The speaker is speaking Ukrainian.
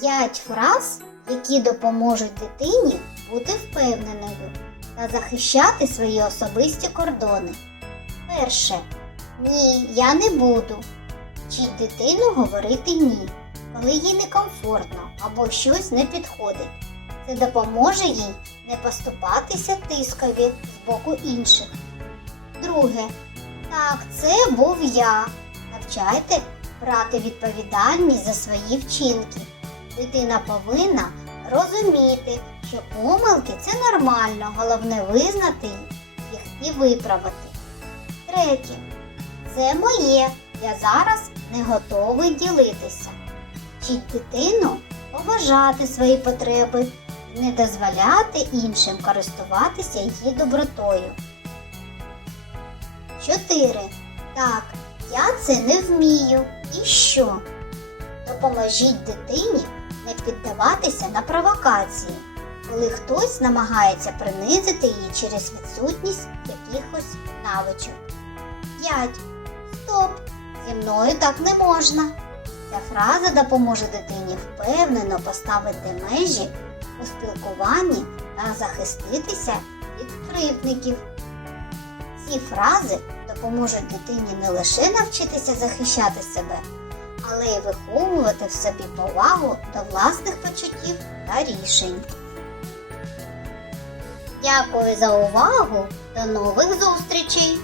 П'ять фраз, які допоможуть дитині бути впевненою та захищати свої особисті кордони. Перше. Ні, я не буду. Вчіть дитину говорити ні, коли їй некомфортно або щось не підходить. Це допоможе їй не поступатися тискові з боку інших. Друге. Так, це був я. Навчайте брати відповідальність за свої вчинки. Дитина повинна розуміти, що помилки це нормально, головне визнати їх і виправити. Третє. Це моє. Я зараз не готовий ділитися. Вчіть дитину поважати свої потреби, не дозволяти іншим користуватися її добротою. 4. Так, я це не вмію. І що? Допоможіть дитині не піддаватися на провокації, коли хтось намагається принизити її через відсутність якихось навичок. 5. Стоп! Зі мною так не можна. Ця фраза допоможе дитині впевнено поставити межі у спілкуванні та захиститися від кривдників. Ці фрази допоможуть дитині не лише навчитися захищати себе, але й виховувати в собі повагу до власних почуттів та рішень. Дякую за увагу! До нових зустрічей!